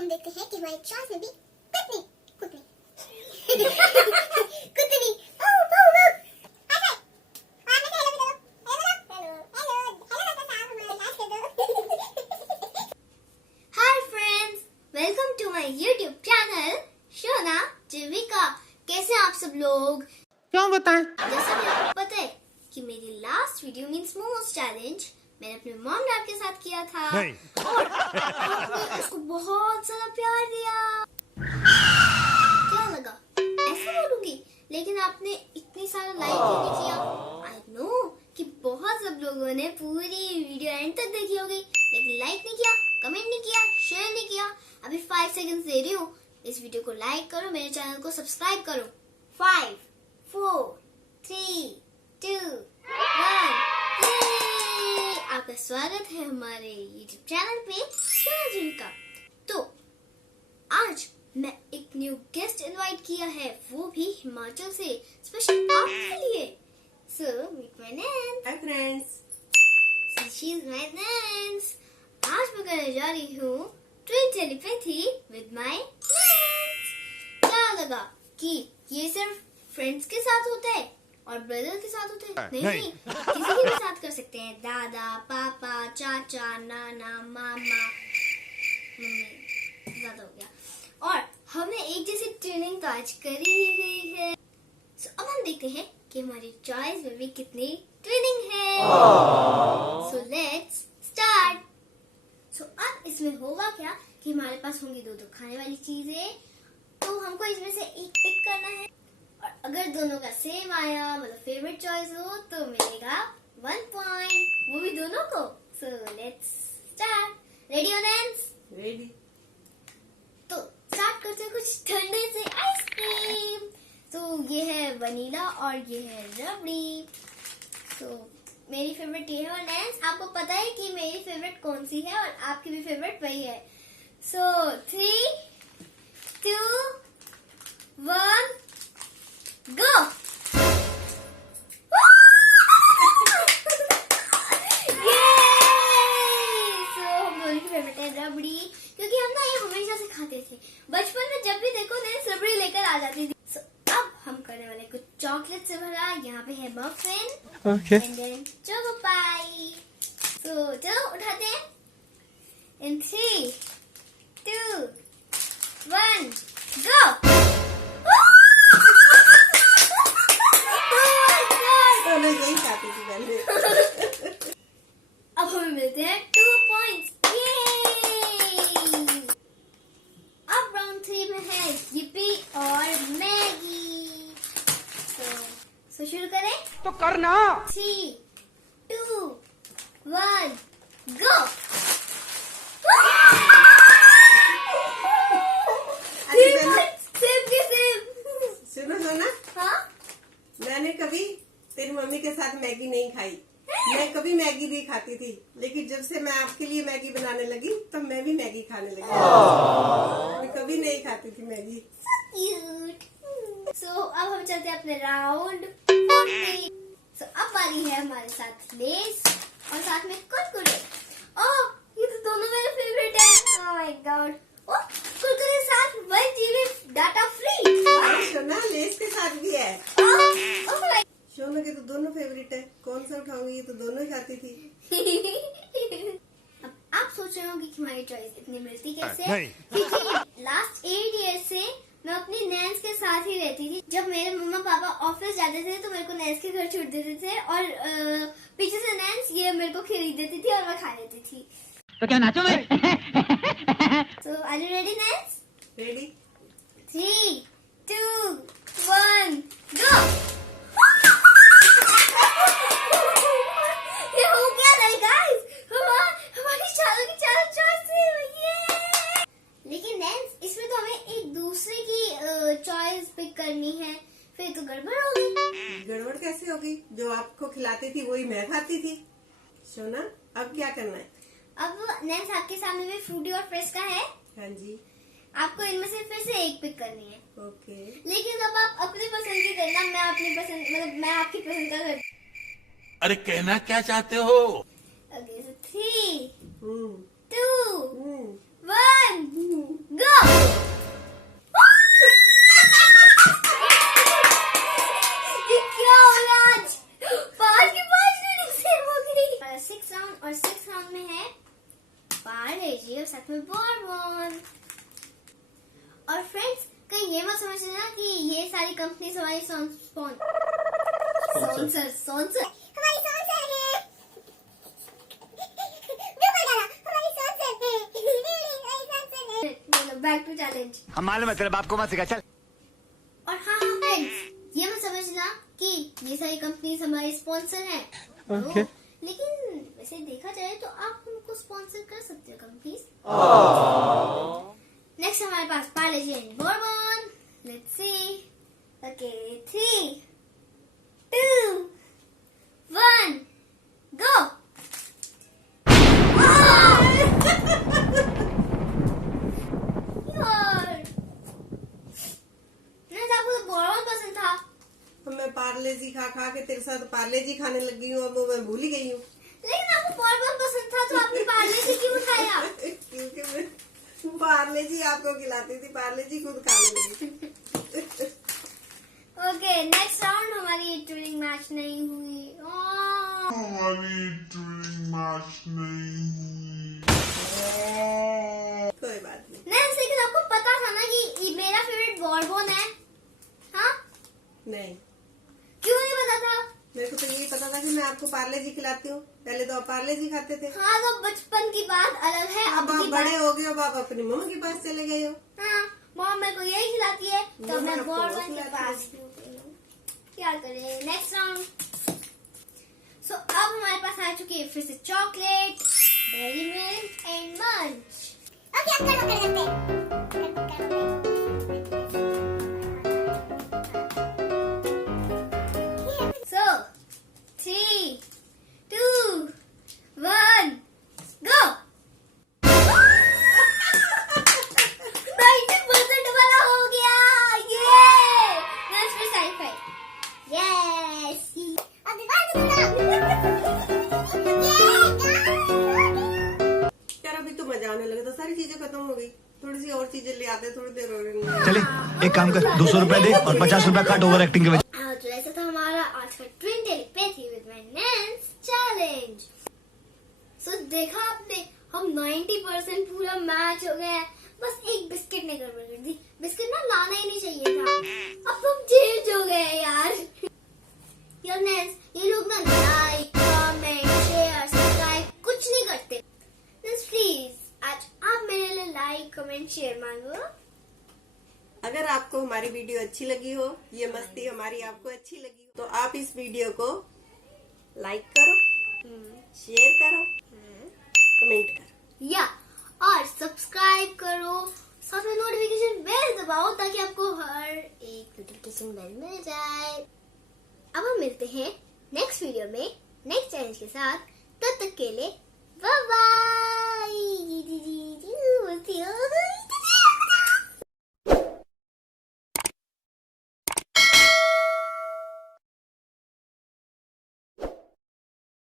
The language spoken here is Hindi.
हम देखते हैं कि हमारे चॉइस में भी कितनी कितनी कितनी hi friends, welcome to my YouTube channel Shona Jeevika. कैसे हैं आप सब लोग? क्यों बताएं? जैसा कि आपको पता है कि मेरी last video means momos challenge मैंने अपने मॉम डैड के साथ किया था और आपने उसको बहुत सारा प्यार दिया। क्या लगा ऐसा बोलूंगी, लेकिन आपने इतनी सारा लाइक ही नहीं किया। आई नो कि बहुत सब लोगों ने पूरी वीडियो एंड तक देखी होगी, लेकिन लाइक नहीं किया, कमेंट नहीं किया, शेयर नहीं किया। अभी 5 सेकंड्स दे रही हूँ, इस वीडियो को लाइक करो, मेरे चैनल को सब्सक्राइब करो। 5 4 3 2 1। आपका स्वागत है हमारे YouTube चैनल पे शोना जीविका। तो आज मैं एक न्यू गेस्ट इनवाइट किया है, वो भी हिमाचल से, स्पेशल आपके लिए। So meet my Nance. Hi friends. So she's my Nance. आज मैं करने जा रही हूँ twin telepathy with my Nance। क्या लगा कि ये सिर्फ फ्रेंड्स के साथ होता है और ब्रदर के साथ होते हैं? नहीं, किसी के भी साथ कर सकते हैं। दादा, पापा, चाचा, नाना, मामा, मम्मी, ज्यादा हो गया। और हमने एक जैसी ट्यूनिंग तो आज करी ही गई है। So, अब हम देखते हैं कि हमारी चॉइस में भी कितनी ट्विनिंग है। So let's start. सो अब इसमें होगा क्या कि हमारे पास होंगी दो खाने वाली चीजें, तो हमको इसमें से एक पिक करना है और अगर दोनों का सेम आया, मतलब फेवरेट चॉइस हो, तो मिलेगा 1 पॉइंट, वो भी दोनों को। So let's start. रेडी हो नैंस? रेडी। तो स्टार्ट करते हैं कुछ ठंडे से आइसक्रीम। तो ये है वनीला और ये है रबड़ी। तो मेरी फेवरेट ये है और नैंस आपको पता है कि मेरी फेवरेट कौन सी है और आपकी भी फेवरेट वही है। सो 3 2 1 गो। हम दोनों की फेवरेट है रबड़ी, क्योंकि हम ना ये हमेशा से खाते थे। बचपन में जब भी देखो नैंस रबड़ी लेकर आ जाती थी। अब हम करने वाले कुछ चॉकलेट से भरा, यहाँ पे है मफिन एंड देन चोको पाई। तो चलो उठाते हैं। इन 3 2 1 गो। यही खाती थी पहले। अब हमें मिलते हैं 2 पॉइंट्स। अब राउंड 3 में है yippee और मैगी। तो शुरू करें? तो करना। 3 2 1 गो। सुनो सोना, हाँ? मैंने कभी तेरी मम्मी के साथ मैगी नहीं खाई। मैं कभी मैगी नहीं खाती थी, लेकिन जब से मैं आपके लिए मैगी बनाने लगी तब मैं भी मैगी खाने लगी। मैं कभी नहीं खाती थी मैगी। क्यूट। सो अब हम चलते हैं अपने राउंड 4। सो अब बारी है हमारे साथ लेस और साथ में कुरकुरे। ओह, ये तो दोनों मेरे फेवरेट हैं। Oh my god. Oh, Kurkure के साथ 1 GB data free. Sona Lay's के साथ भी है। Oh my. सोना के तो दोनों फेवरेट है, कौन सा उठाऊंगी? ये तो दोनों ही खाती थी। अब आप सोच रहे होंगे कि हमारी चॉइस इतनी मिलती कैसे है? क्योंकि लास्ट 8 ईयर से मैं अपनी नैंस के साथ ही रहती थी। जब मेरे मम्मा पापा ऑफिस जाते थे तो मेरे को नैंस के घर छोड़ देते थे और पीछे से नैंस ये मेरे को खरीद देती थी और मैं खा लेती थी। तो क्या नाचो मैं? So are you ready Nance? Ready. 3 2 1 go. ये हो क्या रहा है गाइस? हमारी चारों की चारों चॉइस है। लेकिन नैंस इसमें तो हमें एक दूसरे की चॉइस पिक करनी है, फिर तो गड़बड़ होगी। गड़बड़ कैसे होगी? जो आपको खिलाती थी वही मैं खाती थी। सोना अब क्या करना है? अब नैंस आपके सामने में फ्रूटी और फ्रेश का है। हाँ जी। आपको इनमें से फिर से एक पिक करनी है। ओके। लेकिन अब आप अपनी पसंद की करना, मैं अपनी पसंद, मतलब मैं आपकी पसंद का कर। अरे कहना क्या चाहते हो? ओके, 3 हम्म 2 हम्म 1 बॉर्बन। और फ्रेंड्स, कहीं ये मत समझ लेना कि ये सारी कंपनीज हमारी स्पॉन्सर हमारी स्पॉन्सर है। Back to challenge. हम मालूम है तेरे बाप को मत सिखा चल। और हाँ फ्रेंड्स, ये मत समझना कि ये सारी कंपनीज हमारे स्पॉन्सर हैं। Okay. लेकिन वैसे देखा जाए तो आप उनको स्पॉन्सर कर सकते हो कंपनीज। नेक्स्ट हमारे पास Parle G and Bourbon. Let's see. Okay, 3, 2, 1, go. आपको तो बॉर्बन पसंद था। अब मैं पार्ले जी खा खा के तेरे साथ पार्ले जी खाने लगी हूँ, अब वो मैं भूल ही गई हूँ। लेकिन आपको बॉर्बन पसंद था तो आपने पार्ले जी क्यों उठाया? क्योंकि मैं पार्ले जी आपको खिलाती थी, पार्ले जी खुद खाने लगी। ओके, नेक्स्ट राउंड हमारी ट्विनिंग मैच नहीं हुई। कोई बात नहीं। नहीं, लेकिन आपको पता था ना कि मेरा फेवरेट बॉर्बन है। हाँ, नहीं, क्यों नहीं पता था? मेरे को तो यही पता था कि मैं आपको पार्ले जी खिलाती हूँ। पहले तो आप पार्ले जी खाते थे। हाँ, तो बचपन की बात अलग है, अब अब आप की बड़े बात। हो गए, अब आप अपनी मम्मा के पास चले गए हो। हाँ, मॉम मेरे को यही खिलाती है तो मम्मा मैं आपको बॉर्बन के खिलाती पास है। क्यों गई? क्या करें? Next round. सो अब हमारे पास आ चुकी है फिर से चॉकलेट, डेयरी मिल्क एंड मंच। ओके, अब करो कर लेते हैं। So, 3, 2, 1, go! 90% वाला हो गया! ये! Next is sci-fi. Yes! अब दोबारा दूंगा। यार अभी तो मजा आने लगा था, सारी चीजें खत्म हो गई। थोड़ी सी और चीजें ले आते, थोड़ी देर और। चले एक काम कर 200 रुपया दे और 50 रुपया काट ओवर एक्टिंग के वजह। हाँ, तो ऐसा था हमारा आज का twin telepathy with my Nance challenge. So देखा आपने, हम 90% पूरा मैच हो गया है। बस एक बिस्किट ने गड़बड़ कर दी। बिस्किट ना लाना ही नहीं चाहिए था। अब हम चेंज हो गए यार। यार नैंस, ये लोग ना लाइक, कमेंट, शेयर, सब्सक्राइब कुछ नहीं करते। नैंस प्लीज, आज आप मेरे लिए लाइक, कमेंट, शेयर मांगो। अगर आपको हमारी वीडियो अच्छी लगी हो, ये मस्ती हमारी आपको अच्छी लगी हो, तो आप इस वीडियो को लाइक करो, शेयर करो, कमेंट करो। या और सब्सक्राइब करो, साथ में नोटिफिकेशन बेल दबाओ ताकि आपको हर एक नोटिफिकेशन बेल मिल जाए। अब हम मिलते हैं नेक्स्ट वीडियो में नेक्स्ट चैलेंज के साथ। तब तक के लिए बाय बाय।